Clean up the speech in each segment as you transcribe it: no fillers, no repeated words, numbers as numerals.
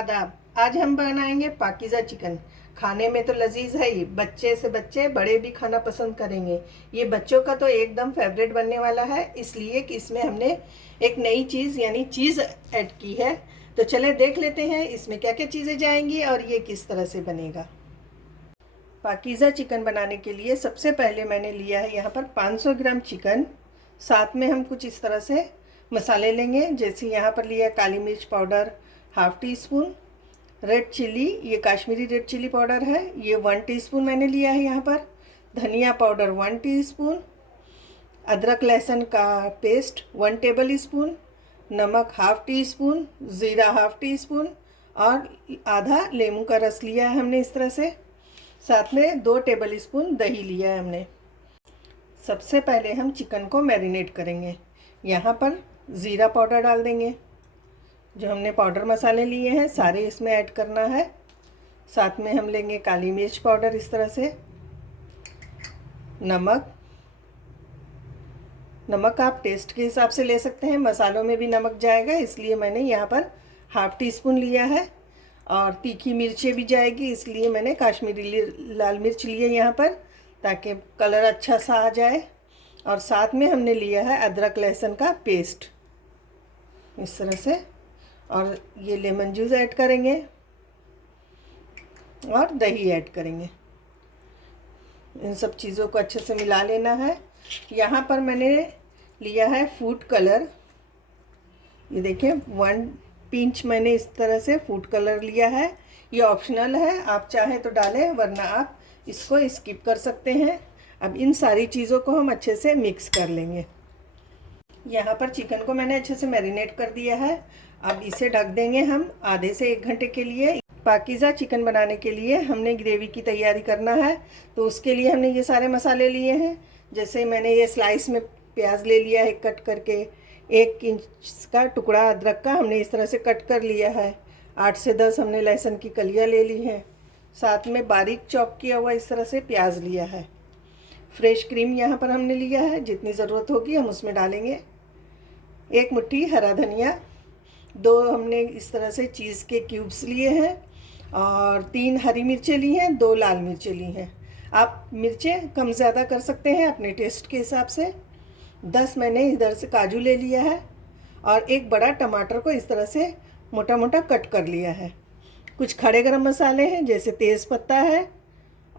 आदाब। आज हम बनाएंगे पाकीज़ा चिकन। खाने में तो लजीज है ही, बच्चे से बच्चे बड़े भी खाना पसंद करेंगे। ये बच्चों का तो एकदम फेवरेट बनने वाला है, इसलिए कि इसमें हमने एक नई चीज़ यानी चीज़ ऐड की है। तो चले देख लेते हैं इसमें क्या क्या चीज़ें जाएंगी और ये किस तरह से बनेगा। पाकीज़ा चिकन बनाने के लिए सबसे पहले मैंने लिया है यहाँ पर 500 ग्राम चिकन। साथ में हम कुछ इस तरह से मसाले लेंगे, जैसे यहाँ पर लिया काली मिर्च powder half teaspoon, red chilli, ये काश्मीरी रेड चिली पाउडर है, ये 1 टीस्पून मैंने लिया है यहाँ पर। धनिया पाउडर 1 टीस्पून, अदरक लहसुन का पेस्ट 1 टेबल स्पून, नमक हाफ़ टी स्पून, ज़ीरा हाफ़ टी स्पून और आधा लेमू का रस लिया है हमने इस तरह से। साथ में 2 टेबल स्पून दही लिया है हमने। सबसे पहले हम चिकन को मैरिनेट करेंगे। यहाँ पर ज़ीरा पाउडर डाल देंगे, जो हमने पाउडर मसाले लिए हैं सारे इसमें ऐड करना है। साथ में हम लेंगे काली मिर्च पाउडर इस तरह से, नमक आप टेस्ट के हिसाब से ले सकते हैं, मसालों में भी नमक जाएगा इसलिए मैंने यहाँ पर हाफ़ टी स्पून लिया है। और तीखी मिर्चें भी जाएगी इसलिए मैंने काश्मीरी लाल मिर्च लिए यहाँ पर, ताकि कलर अच्छा सा आ जाए। और साथ में हमने लिया है अदरक लहसुन का पेस्ट इस तरह से, और ये लेमन जूस ऐड करेंगे और दही ऐड करेंगे। इन सब चीज़ों को अच्छे से मिला लेना है। यहाँ पर मैंने लिया है फूड कलर, ये देखिए 1 पिंच मैंने इस तरह से फूड कलर लिया है। ये ऑप्शनल है, आप चाहें तो डालें वरना आप इसको स्किप कर सकते हैं। अब इन सारी चीज़ों को हम अच्छे से मिक्स कर लेंगे। यहाँ पर चिकन को मैंने अच्छे से मैरिनेट कर दिया है। अब इसे ढक देंगे हम आधे से 1 घंटे के लिए। पाकीज़ा चिकन बनाने के लिए हमने ग्रेवी की तैयारी करना है, तो उसके लिए हमने ये सारे मसाले लिए हैं। जैसे मैंने ये स्लाइस में प्याज ले लिया है कट करके, 1 इंच का टुकड़ा अदरक का हमने इस तरह से कट कर लिया है। 8 से 10 हमने लहसुन की कलियाँ ले ली हैं। साथ में बारीक चॉप किया हुआ इस तरह से प्याज लिया है। फ्रेश क्रीम यहाँ पर हमने लिया है, जितनी ज़रूरत होगी हम उसमें डालेंगे। 1 मुट्ठी हरा धनिया, 2 हमने इस तरह से चीज़ के क्यूब्स लिए हैं और 3 हरी मिर्चें ली हैं, 2 लाल मिर्चें ली हैं। आप मिर्चें कम ज़्यादा कर सकते हैं अपने टेस्ट के हिसाब से। 10 मैंने इधर से काजू ले लिया है और 1 बड़ा टमाटर को इस तरह से मोटा मोटा कट कर लिया है। कुछ खड़े गरम मसाले हैं, जैसे तेज़ पत्ता है,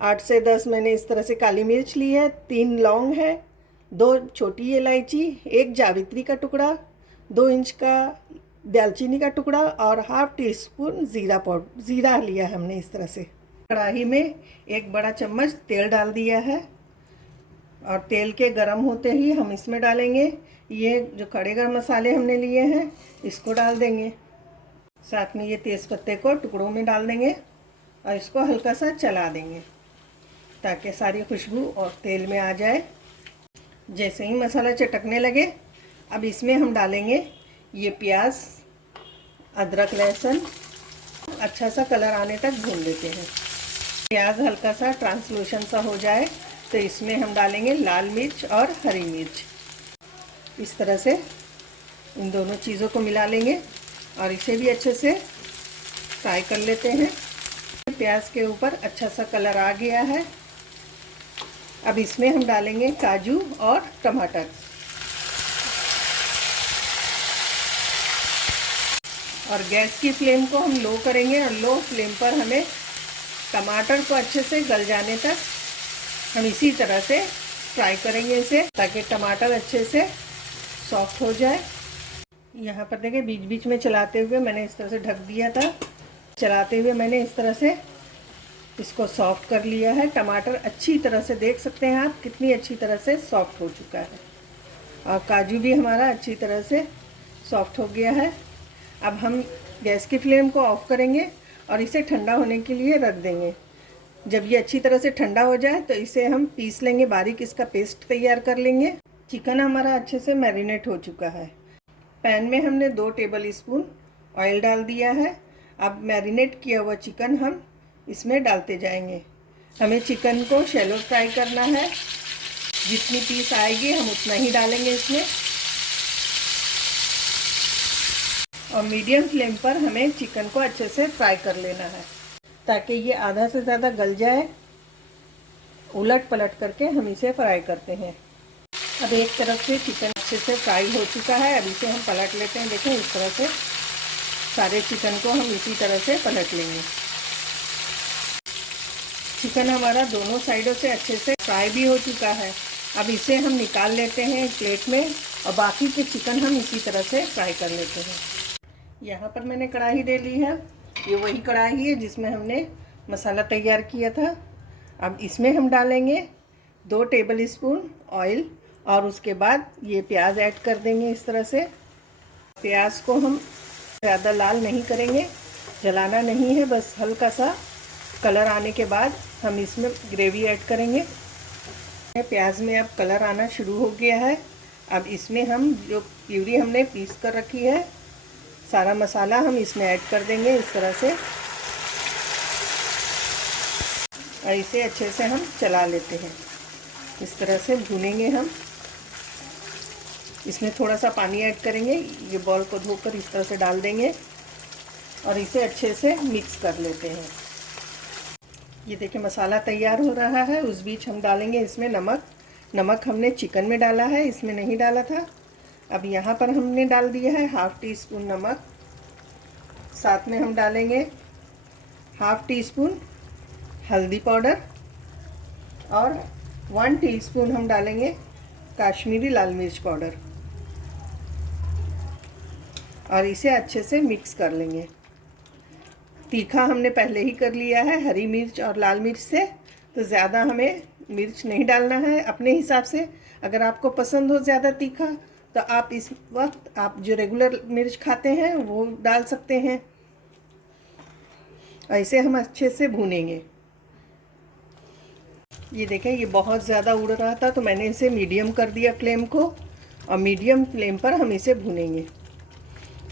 8 से 10 मैंने इस तरह से काली मिर्च ली है, 3 लौंग है, 2 छोटी इलायची, 1 जावित्री का टुकड़ा, 2 इंच का दालचीनी का टुकड़ा और हाफ़ टी स्पून ज़ीरा लिया है हमने इस तरह से। कढ़ाई में 1 बड़ा चम्मच तेल डाल दिया है और तेल के गरम होते ही हम इसमें डालेंगे ये जो खड़े गरम मसाले हमने लिए हैं, इसको डाल देंगे। साथ में ये तेज़ पत्ते को टुकड़ों में डाल देंगे और इसको हल्का सा चला देंगे ताकि सारी खुशबू और तेल में आ जाए। जैसे ही मसाला चटकने लगे, अब इसमें हम डालेंगे ये प्याज, अदरक लहसुन, अच्छा सा कलर आने तक भून लेते हैं। प्याज हल्का सा ट्रांसलूशन सा हो जाए तो इसमें हम डालेंगे लाल मिर्च और हरी मिर्च। इस तरह से इन दोनों चीज़ों को मिला लेंगे और इसे भी अच्छे से फ्राई कर लेते हैं। प्याज के ऊपर अच्छा सा कलर आ गया है। अब इसमें हम डालेंगे काजू और टमाटर और गैस की फ्लेम को हम लो करेंगे और लो फ्लेम पर हमें टमाटर को अच्छे से गल जाने तक हम इसी तरह से फ्राई करेंगे इसे, ताकि टमाटर अच्छे से सॉफ्ट हो जाए। यहाँ पर देखिए बीच बीच में चलाते हुए मैंने इस तरह से ढक दिया था। चलाते हुए मैंने इस तरह से इसको सॉफ्ट कर लिया है। टमाटर अच्छी तरह से देख सकते हैं आप कितनी अच्छी तरह से सॉफ्ट हो चुका है और काजू भी हमारा अच्छी तरह से सॉफ्ट हो गया है। अब हम गैस की फ्लेम को ऑफ करेंगे और इसे ठंडा होने के लिए रख देंगे। जब ये अच्छी तरह से ठंडा हो जाए तो इसे हम पीस लेंगे, बारीक इसका पेस्ट तैयार कर लेंगे। चिकन हमारा अच्छे से मैरिनेट हो चुका है। पैन में हमने 2 टेबल स्पून ऑयल डाल दिया है। अब मैरिनेट किया हुआ चिकन हम इसमें डालते जाएंगे। हमें चिकन को शैलो फ्राई करना है, जितनी पीस आएगी हम उतना ही डालेंगे इसमें। और मीडियम फ्लेम पर हमें चिकन को अच्छे से फ्राई कर लेना है ताकि ये आधा से ज़्यादा गल जाए। उलट पलट करके हम इसे फ्राई करते हैं। अब एक तरफ से चिकन अच्छे से फ्राई हो चुका है, अब इसे हम पलट लेते हैं। देखें इस तरह से सारे चिकन को हम इसी तरह से पलट लेंगे। चिकन हमारा दोनों साइडों से अच्छे से फ्राई भी हो चुका है। अब इसे हम निकाल लेते हैं एक प्लेट में और बाकी के चिकन हम इसी तरह से फ्राई कर लेते हैं। यहाँ पर मैंने कढ़ाई ले ली है। ये वही कढ़ाई है जिसमें हमने मसाला तैयार किया था। अब इसमें हम डालेंगे 2 टेबल स्पून ऑयल और उसके बाद ये प्याज ऐड कर देंगे इस तरह से। प्याज को हम ज़्यादा लाल नहीं करेंगे, जलाना नहीं है, बस हल्का सा कलर आने के बाद हम इसमें ग्रेवी ऐड करेंगे। प्याज में अब कलर आना शुरू हो गया है। अब इसमें हम जो प्यूरी हमने पीस कर रखी है, सारा मसाला हम इसमें ऐड कर देंगे इस तरह से और इसे अच्छे से हम चला लेते हैं। इस तरह से भूनेंगे हम। इसमें थोड़ा सा पानी ऐड करेंगे, ये बॉल को धोकर इस तरह से डाल देंगे और इसे अच्छे से मिक्स कर लेते हैं। ये देखिए मसाला तैयार हो रहा है। उस बीच हम डालेंगे इसमें नमक। नमक हमने चिकन में डाला है, इसमें नहीं डाला था। अब यहाँ पर हमने डाल दिया है 1/2 टीस्पून नमक। साथ में हम डालेंगे 1/2 टीस्पून हल्दी पाउडर और 1 टीस्पून हम डालेंगे काश्मीरी लाल मिर्च पाउडर और इसे अच्छे से मिक्स कर लेंगे। तीखा हमने पहले ही कर लिया है हरी मिर्च और लाल मिर्च से, तो ज़्यादा हमें मिर्च नहीं डालना है। अपने हिसाब से अगर आपको पसंद हो ज़्यादा तीखा तो आप इस वक्त आप जो रेगुलर मिर्च खाते हैं वो डाल सकते हैं। ऐसे हम अच्छे से भूनेंगे। ये देखें ये बहुत ज़्यादा उड़ रहा था तो मैंने इसे मीडियम कर दिया फ्लेम को और मीडियम फ्लेम पर हम इसे भूनेंगे।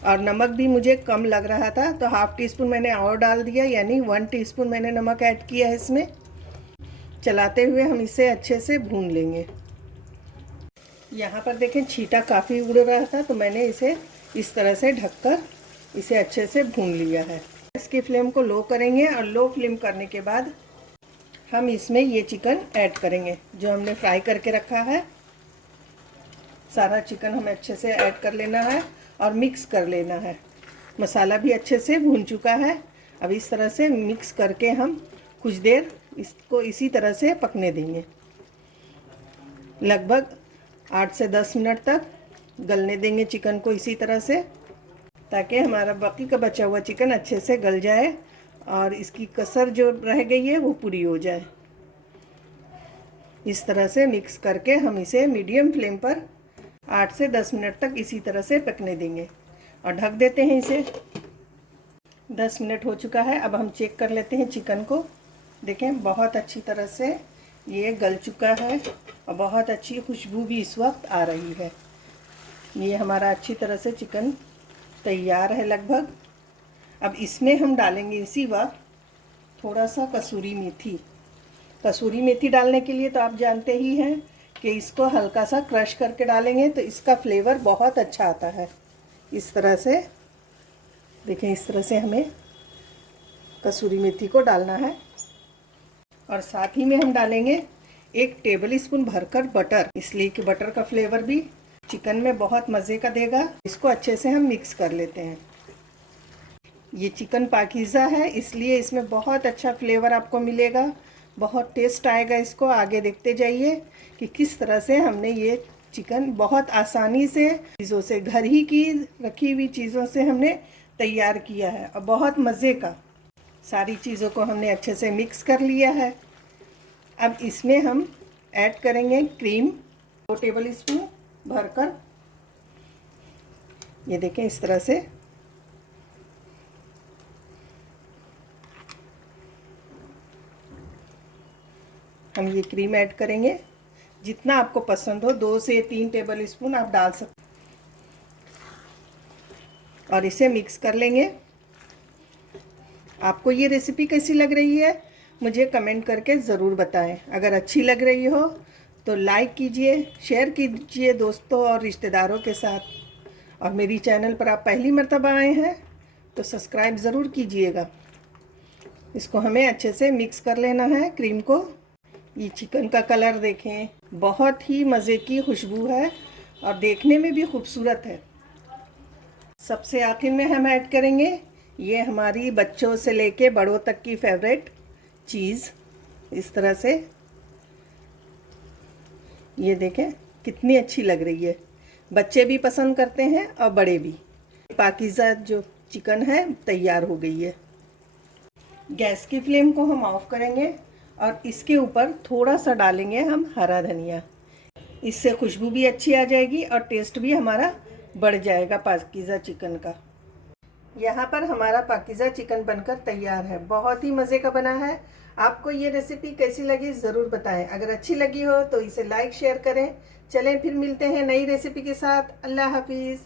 और नमक भी मुझे कम लग रहा था तो 1/2 टीस्पून मैंने और डाल दिया, यानी 1 टीस्पून मैंने नमक ऐड किया है इसमें। चलाते हुए हम इसे अच्छे से भून लेंगे। यहाँ पर देखें छींटा काफ़ी उड़ रहा था तो मैंने इसे इस तरह से ढककर इसे अच्छे से भून लिया है। इसकी फ्लेम को लो करेंगे और लो फ्लेम करने के बाद हम इसमें ये चिकन ऐड करेंगे जो हमने फ्राई करके रखा है। सारा चिकन हमें अच्छे से ऐड कर लेना है और मिक्स कर लेना है। मसाला भी अच्छे से भून चुका है। अब इस तरह से मिक्स करके हम कुछ देर इसको इसी तरह से पकने देंगे। लगभग 8 से 10 मिनट तक गलने देंगे चिकन को इसी तरह से, ताकि हमारा बाकी का बचा हुआ चिकन अच्छे से गल जाए और इसकी कसर जो रह गई है वो पूरी हो जाए। इस तरह से मिक्स करके हम इसे मीडियम फ्लेम पर 8 से 10 मिनट तक इसी तरह से पकने देंगे और ढक देते हैं इसे। 10 मिनट हो चुका है। अब हम चेक कर लेते हैं चिकन को। देखें बहुत अच्छी तरह से ये गल चुका है और बहुत अच्छी खुशबू भी इस वक्त आ रही है। ये हमारा अच्छी तरह से चिकन तैयार है लगभग। अब इसमें हम डालेंगे इसी वक्त थोड़ा सा कसूरी मेथी। कसूरी मेथी डालने के लिए तो आप जानते ही हैं कि इसको हल्का सा क्रश करके डालेंगे तो इसका फ्लेवर बहुत अच्छा आता है। इस तरह से देखें, इस तरह से हमें कसूरी मेथी को डालना है। और साथ ही में हम डालेंगे 1 टेबल स्पून भरकर बटर, इसलिए कि बटर का फ्लेवर भी चिकन में बहुत मज़े का देगा। इसको अच्छे से हम मिक्स कर लेते हैं। ये चिकन पाकीज़ा है इसलिए इसमें बहुत अच्छा फ्लेवर आपको मिलेगा, बहुत टेस्ट आएगा इसको। आगे देखते जाइए कि किस तरह से हमने ये चिकन बहुत आसानी से चीज़ों से, घर ही की रखी हुई चीज़ों से हमने तैयार किया है और बहुत मज़े का। सारी चीज़ों को हमने अच्छे से मिक्स कर लिया है। अब इसमें हम ऐड करेंगे क्रीम 2 टेबल स्पून भरकर। ये देखें इस तरह से हम ये क्रीम ऐड करेंगे। जितना आपको पसंद हो 2 से 3 टेबल स्पून आप डाल सकते और इसे मिक्स कर लेंगे। आपको ये रेसिपी कैसी लग रही है मुझे कमेंट करके ज़रूर बताएं। अगर अच्छी लग रही हो तो लाइक कीजिए, शेयर कीजिए दोस्तों और रिश्तेदारों के साथ और मेरी चैनल पर आप पहली मर्तबा आए हैं तो सब्सक्राइब ज़रूर कीजिएगा। इसको हमें अच्छे से मिक्स कर लेना है क्रीम को। ये चिकन का कलर देखें, बहुत ही मज़े की खुशबू है और देखने में भी खूबसूरत है। सबसे आखिर में हम ऐड करेंगे ये हमारी बच्चों से लेके बड़ों तक की फेवरेट चीज़। इस तरह से ये देखें कितनी अच्छी लग रही है, बच्चे भी पसंद करते हैं और बड़े भी। पाकीज़ा जो चिकन है तैयार हो गई है। गैस की फ्लेम को हम ऑफ करेंगे और इसके ऊपर थोड़ा सा डालेंगे हम हरा धनिया। इससे खुशबू भी अच्छी आ जाएगी और टेस्ट भी हमारा बढ़ जाएगा पाकीज़ा चिकन का। यहाँ पर हमारा पाकीज़ा चिकन बनकर तैयार है, बहुत ही मज़े का बना है। आपको ये रेसिपी कैसी लगी ज़रूर बताएं। अगर अच्छी लगी हो तो इसे लाइक शेयर करें। चलें फिर मिलते हैं नई रेसिपी के साथ। अल्लाह हाफिज़।